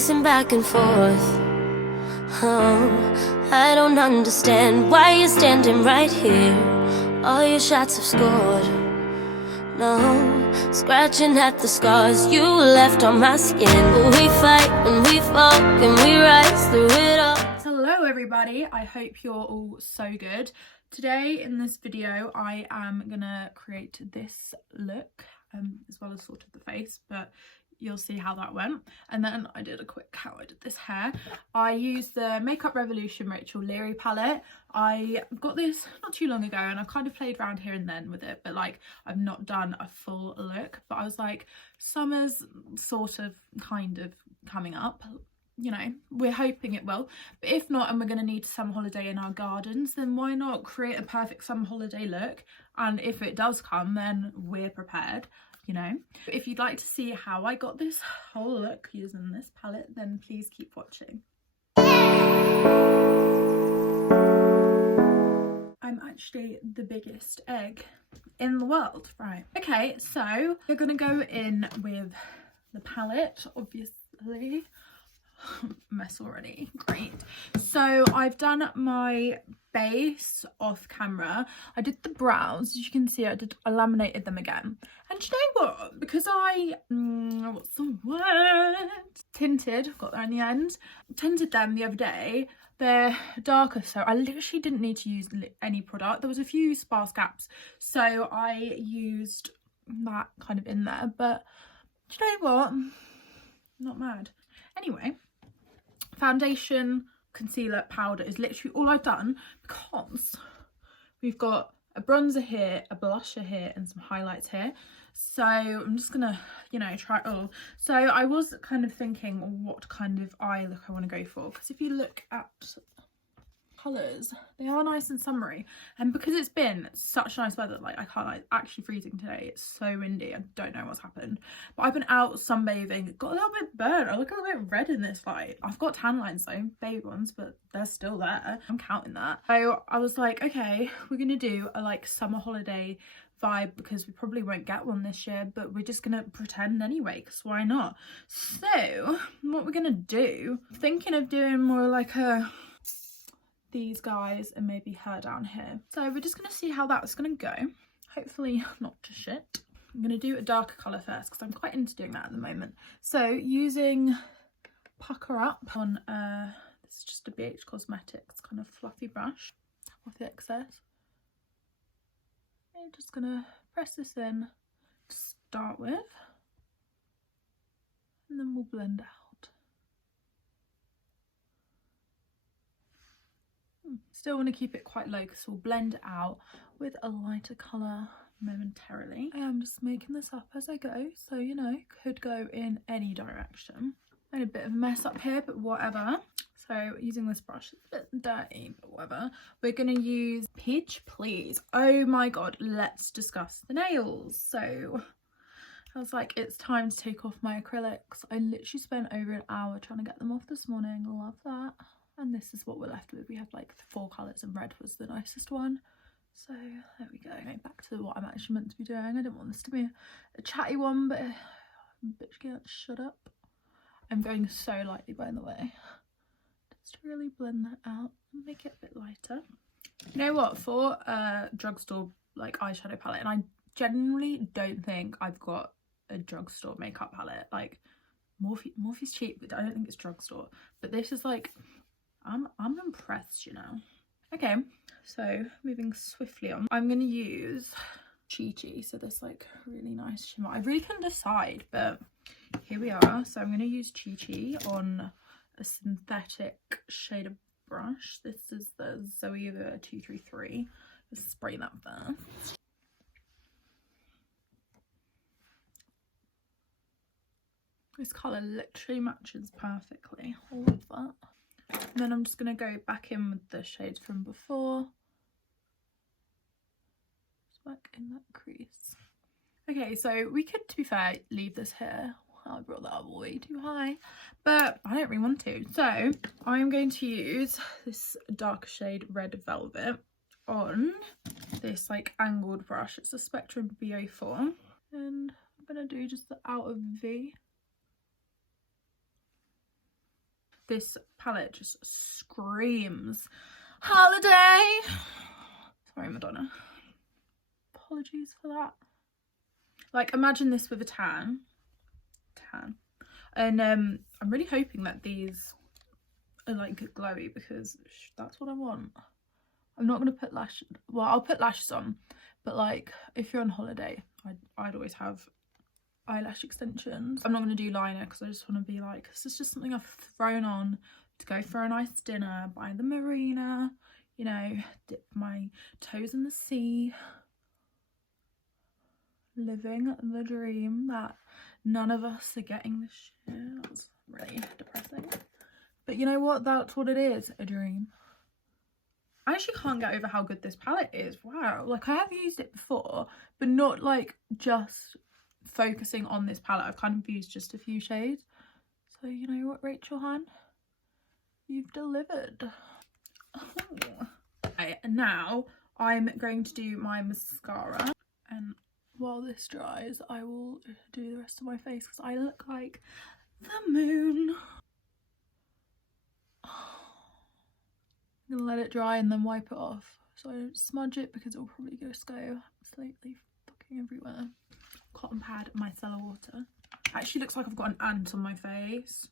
pacing back and forth. Oh, I don't understand why you're standing right here. All your shots have scored. No, scratching at the scars you left on my skin. We fight and we fall and we rise through it all. Hello everybody, I hope you're all so good. Today in this video I am gonna create this look as well as sort of the face, but you'll see how that went. And then I did a quick how I did this hair. I used the Makeup Revolution Rachel Leary palette. I got this not too long ago and I've kind of played around here and then with it, but like I've not done a full look. But I was like, summer's sort of kind of coming up, you know, we're hoping it will, but if not, and we're going to need a summer holiday in our gardens, then why not create a perfect summer holiday look? And if it does come, then we're prepared, you know. If you'd like to see how I got this whole look using this palette, then please keep watching. I'm actually the biggest egg in the world, right? Okay, so we're gonna go in with the palette, obviously. Mess already, great. So I've done my base off camera. I did the brows, as you can see. I laminated them again, and you know what, because I what's the word, tinted, got there in the end, tinted them the other day. They're darker, so I literally didn't need to use any product. There was a few sparse gaps, so I used that kind of in there, but you know what, I'm not mad. Anyway, foundation, concealer, powder is literally all I've done, because we've got a bronzer here, a blusher here, and some highlights here. So I'm just gonna, you know, try it all. So I was kind of thinking what kind of eye look I want to go for, because if you look at colours, they are nice and summery, and because it's been such nice weather, like I can't, like, actually freezing today, it's so windy, I don't know what's happened, but I've been out sunbathing, got a little bit burnt, I look a little bit red in this light. I've got tan lines though, baby ones, but they're still there, I'm counting that. So I was like, okay, we're gonna do a like summer holiday vibe, because we probably won't get one this year, but we're just gonna pretend anyway, because why not? So what we're gonna do, thinking of doing more like a these guys and maybe her down here. So we're just gonna see how that's gonna go. Hopefully not to shit. I'm gonna do a darker colour first, because I'm quite into doing that at the moment. So using Pucker Up on this is just a BH Cosmetics kind of fluffy brush off the excess. I'm just gonna press this in to start with, and then we'll blend out. Still want to keep it quite low, because we'll blend out with a lighter colour momentarily. I am just making this up as I go, so you know, could go in any direction. Made a bit of a mess up here, but whatever. So using this brush, it's a bit dirty, but whatever. We're going to use Peach Please. Oh my god, let's discuss the nails. So I was like, it's time to take off my acrylics. I literally spent over an hour trying to get them off this morning. Love that. And this is what we're left with. We have like 4 colours and red was the nicest one. So there we go. Back to what I'm actually meant to be doing. I didn't want this to be a chatty one, but bitch can't shut up. I'm going so lightly, by the way, just to really blend that out and make it a bit lighter. You know what, for a drugstore like eyeshadow palette, and I generally don't think I've got a drugstore makeup palette. Like Morphe's cheap, but I don't think it's drugstore. But this is like, I'm impressed, you know. Okay, so moving swiftly on, I'm gonna use Chi Chi, so this like really nice shimmer. I really couldn't decide, but here we are. So I'm gonna use Chi Chi on a synthetic shade of brush. This is the Zoeva 233. Just spray that first. This colour literally matches perfectly. I love that. And then I'm just going to go back in with the shades from before. Just back in that crease. Okay, so we could, to be fair, leave this here. I brought that up way too high, but I don't really want to. So I'm going to use this dark shade Red Velvet on this like angled brush. It's a Spectrum B04, and I'm going to do just the outer V. This palette just screams holiday. Sorry, Madonna. Apologies for that. Like, imagine this with a tan. And I'm really hoping that these are like glowy, because that's what I want. I'm not gonna put lashes. Well, I'll put lashes on, but like if you're on holiday, I'd always have eyelash extensions. I'm not gonna do liner because I just want to be like, this is just something I've thrown on to go for a nice dinner by the marina, you know, dip my toes in the sea, living the dream that none of us are getting this year. That's really depressing, but you know what, that's what it is, a dream. I actually can't get over how good this palette is. Wow, like I have used it before, but not like just focusing on this palette. I've kind of used just a few shades. So you know what, Rachel Han, you've delivered. Okay, and now I'm going to do my mascara, and while this dries I will do the rest of my face because I look like the moon. I'm gonna let it dry and then wipe it off so I don't smudge it, because it'll probably just go absolutely fucking everywhere. Cotton pad, micellar water. Actually looks like I've got an ant on my face,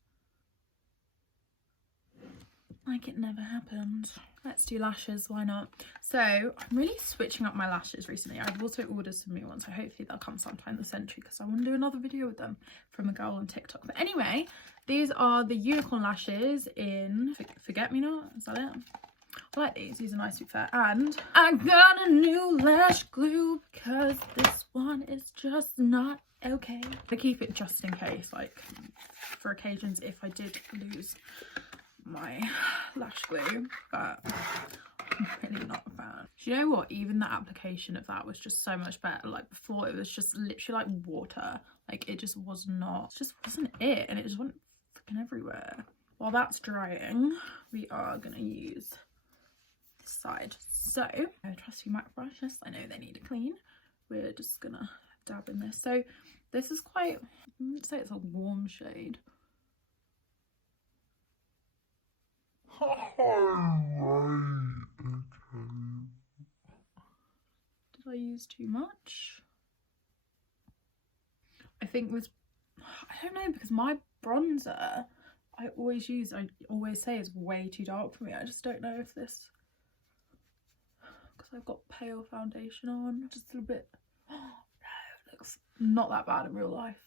like it never happened. Let's do lashes, why not? So I'm really switching up my lashes recently. I've also ordered some new ones, so hopefully they'll come sometime this century because I want to do another video with them from a girl on TikTok. But anyway, these are the unicorn lashes in Forget Me Not, is that it? I like these are nice to be fair. And I got a new lash glue because this one is just not okay. I keep it just in case, like for occasions if I did lose my lash glue, but I'm really not a fan. Do you know what, even the application of that was just so much better. Like before it was just literally like water, like it just was not, it just wasn't it, and it just went freaking everywhere. While that's drying, we are gonna use this side. So trusty MAC brush, yes I know they need a clean. We're just gonna dab in this. So this is quite, I wouldn't say it's a warm shade. Did I use too much? I think with, I don't know, because my bronzer I always say is way too dark for me. I just don't know if this, because I've got pale foundation on, just a little bit. Oh no, it looks not that bad in real life.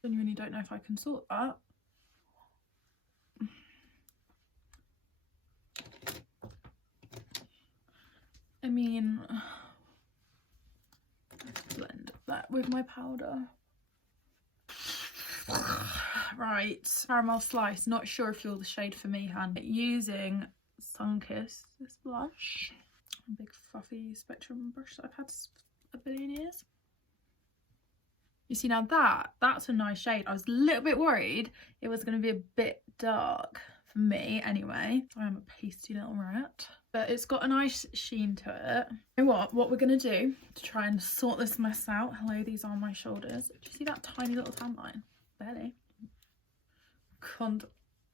Genuinely don't know if I can sort that. I mean, blend that with my powder. Right, caramel slice. Not sure if you're the shade for me, Han. Using Sunkissed, this blush, a big fluffy spectrum brush that I've had a billion years. You see, now that's a nice shade. I was a little bit worried it was going to be a bit dark for me anyway. I am a pasty little rat, but it's got a nice sheen to it. You know what we're going to do to try and sort this mess out. Hello, these are my shoulders. Do you see that tiny little tan line? Barely.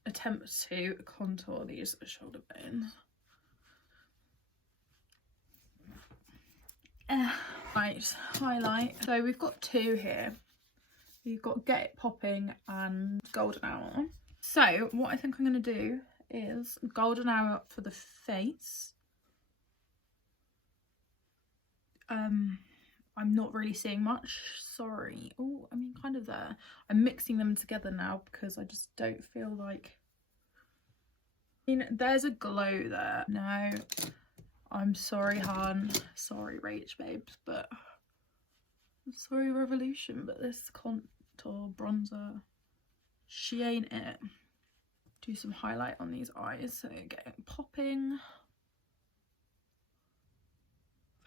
Attempt to contour these shoulder bones. Right, highlight. So we've got two here. We've got Get It Popping and Golden Hour. So what I think I'm going to do is Golden Hour for the face. I'm not really seeing much, sorry. Oh, I mean kind of there. I'm mixing them together now because I just don't feel like, I mean there's a glow there. No, I'm sorry Han, sorry Rach babes, but I'm sorry Revolution, but this contour bronzer, she ain't it. Do some highlight on these eyes, so Get It Popping.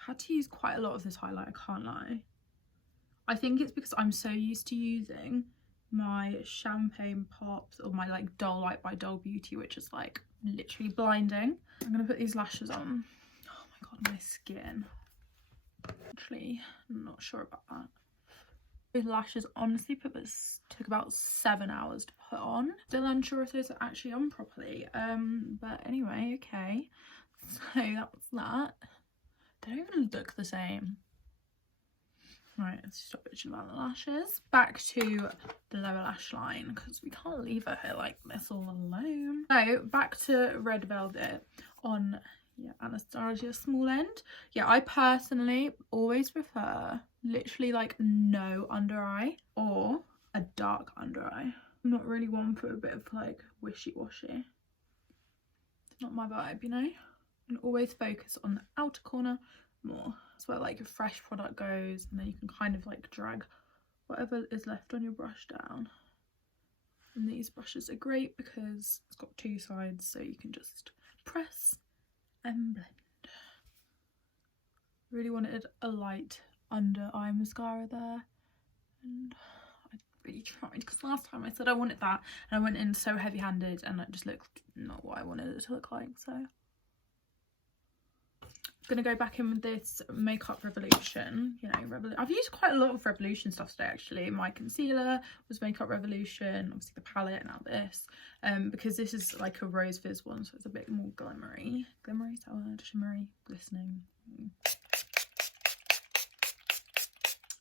Had to use quite a lot of this highlight, I can't lie. I think it's because I'm so used to using my Champagne Pops or my like Dull Light by Dull Beauty, which is like literally blinding. I'm gonna put these lashes on. Oh my god, my skin. Actually, I'm not sure about that. These lashes honestly took about 7 hours to put on. Still unsure if those are actually on properly. But anyway, okay. So that's that. They don't even look the same. Right, let's stop bitching about the lashes. Back to the lower lash line, because we can't leave her hair like this all alone. So back to Red Velvet on Anastasia small end. Yeah, I personally always prefer literally like no under eye or a dark under eye. I'm not really one for a bit of like wishy-washy. It's not my vibe, you know? And always focus on the outer corner more. That's where like your fresh product goes, and then you can kind of like drag whatever is left on your brush down. And these brushes are great because it's got two sides, so you can just press and blend. Really wanted a light under eye mascara there, and I really tried, because last time I said I wanted that and I went in so heavy-handed and it just looked not what I wanted it to look like. So I'm gonna go back in with this Makeup Revolution. You know, I've used quite a lot of Revolution stuff today actually. My concealer was Makeup Revolution, obviously the palette, and now this, because this is like a Rose Fizz one, so it's a bit more glimmery. Glimmery, is that word? Shimmery, glistening.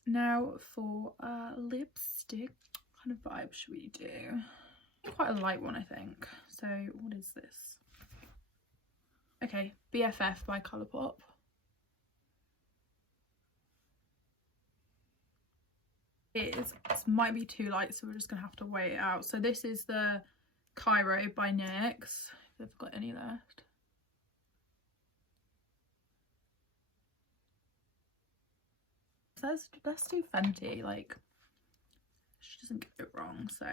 Now for lipstick, what kind of vibe should we do? Quite a light one, I think. So what is this? Okay, BFF by Colourpop. This might be too light, so we're just gonna have to wait it out. So this is the Cairo by NYX, if they've got any left. That's too Fenty, like she doesn't get it wrong. So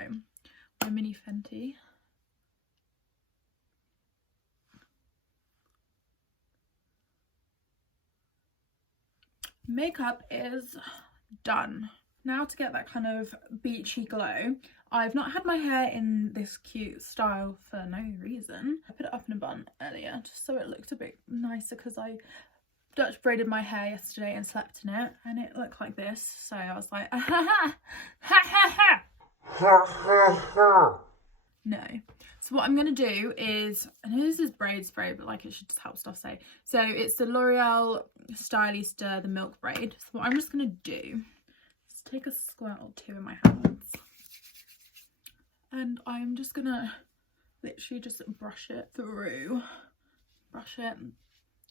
my mini Fenty. Makeup is done. Now to get that kind of beachy glow, I've not had my hair in this cute style for no reason. I put it up in a bun earlier just so it looked a bit nicer, because I Dutch braided my hair yesterday and slept in it and it looked like this, so I was like ha ha ha ha ha. No. So what I'm going to do is, I know this is braid spray, but like it should just help stuff say. So it's the L'Oreal Stylista, the milk braid. So what I'm just going to do is take a squirt or two in my hands. And I'm just going to literally just brush it through. Brush it.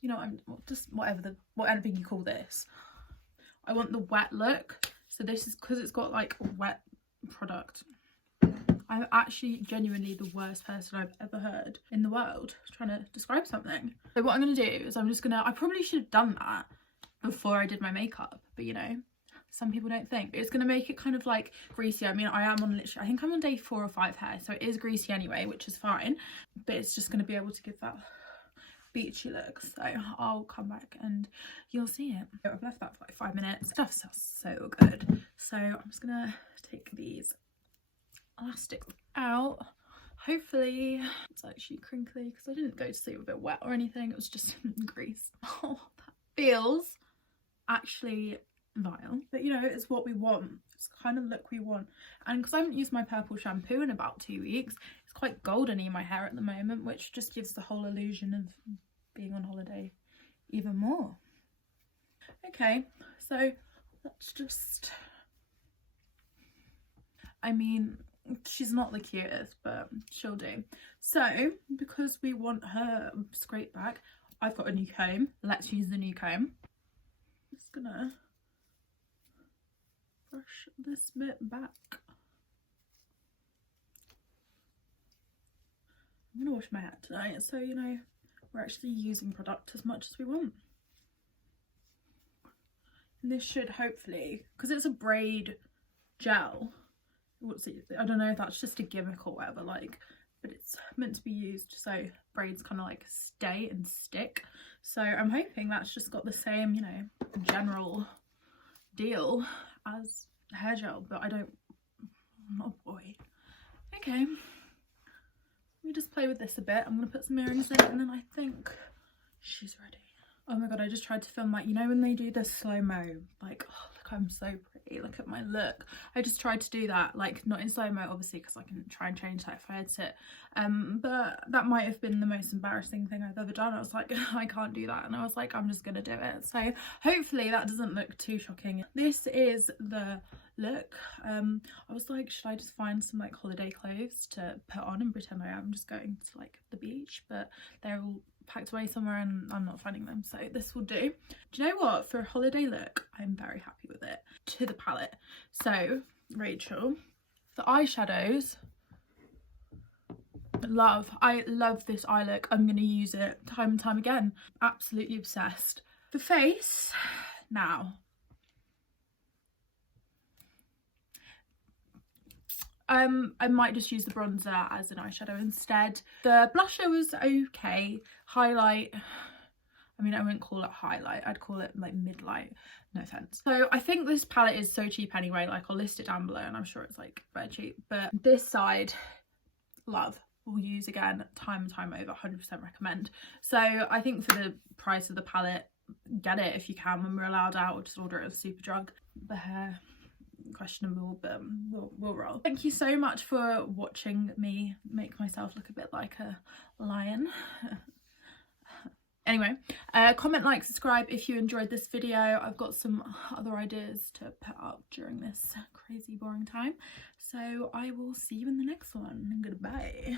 You know, I'm just whatever you call this. I want the wet look. So this is because it's got like a wet product. I'm actually genuinely the worst person I've ever heard in the world trying to describe something. So what I'm going to do is I probably should have done that before I did my makeup, but you know, some people don't think. It's going to make it kind of like greasy. I mean, I think I'm on day 4 or 5 hair, so it is greasy anyway, which is fine, but it's just going to be able to give that beachy look. So I'll come back and you'll see it. I've left that for like 5 minutes. Stuff smells so good. So I'm just going to take these elastic out. Hopefully it's actually crinkly, because I didn't go to sleep with it wet or anything. It was just grease. Oh, that feels actually vile, but you know, it's what we want. It's the kind of look we want. And because I haven't used my purple shampoo in about 2 weeks, it's quite goldeny in my hair at the moment, which just gives the whole illusion of being on holiday even more. Okay, so let's just, I mean, she's not the cutest, but she'll do. So because we want her scrape back, I've got a new comb. Let's use the new comb. I'm just gonna brush this bit back. I'm gonna wash my hair tonight, so you know, we're actually using product as much as we want. And this should hopefully, because it's a braid gel, I don't know if that's just a gimmick or whatever, like, but it's meant to be used so braids kind of like stay and stick. So I'm hoping that's just got the same, you know, general deal as hair gel, but I'm not a boy. Okay, let me just play with this a bit. I'm gonna put some earrings in, and then I think she's ready. Oh my god, I just tried to film, like, you know when they do the slow-mo, like, oh look I'm so pretty, look at my look. I just tried to do that, like not in slow-mo obviously because I can try and change that if I edit it, but that might have been the most embarrassing thing I've ever done. I was like, I can't do that, and I was like, I'm just gonna do it. So hopefully that doesn't look too shocking. This is the look. I was like, should I just find some like holiday clothes to put on and pretend I am just going to like the beach, but they're all packed away somewhere and I'm not finding them, so this will do. Do you know what, for a holiday look I'm very happy with it. To the palette, so Rachel, the eyeshadows, I love this eye look. I'm gonna use it time and time again, absolutely obsessed. The face now, I might just use the bronzer as an eyeshadow instead. The blusher was okay. Highlight, I mean, I wouldn't call it highlight, I'd call it like mid-light, no offense. So I think this palette is so cheap anyway, like I'll list it down below and I'm sure it's like very cheap, but this side, love, will use again time and time over, 100% recommend. So I think for the price of the palette, get it if you can when we're allowed out, or just order it at Superdrug. The hair, questionable, but we'll roll. Thank you so much for watching me make myself look a bit like a lion. Anyway, comment, like, subscribe if you enjoyed this video. I've got some other ideas to put up during this crazy boring time, so I will see you in the next one. Goodbye.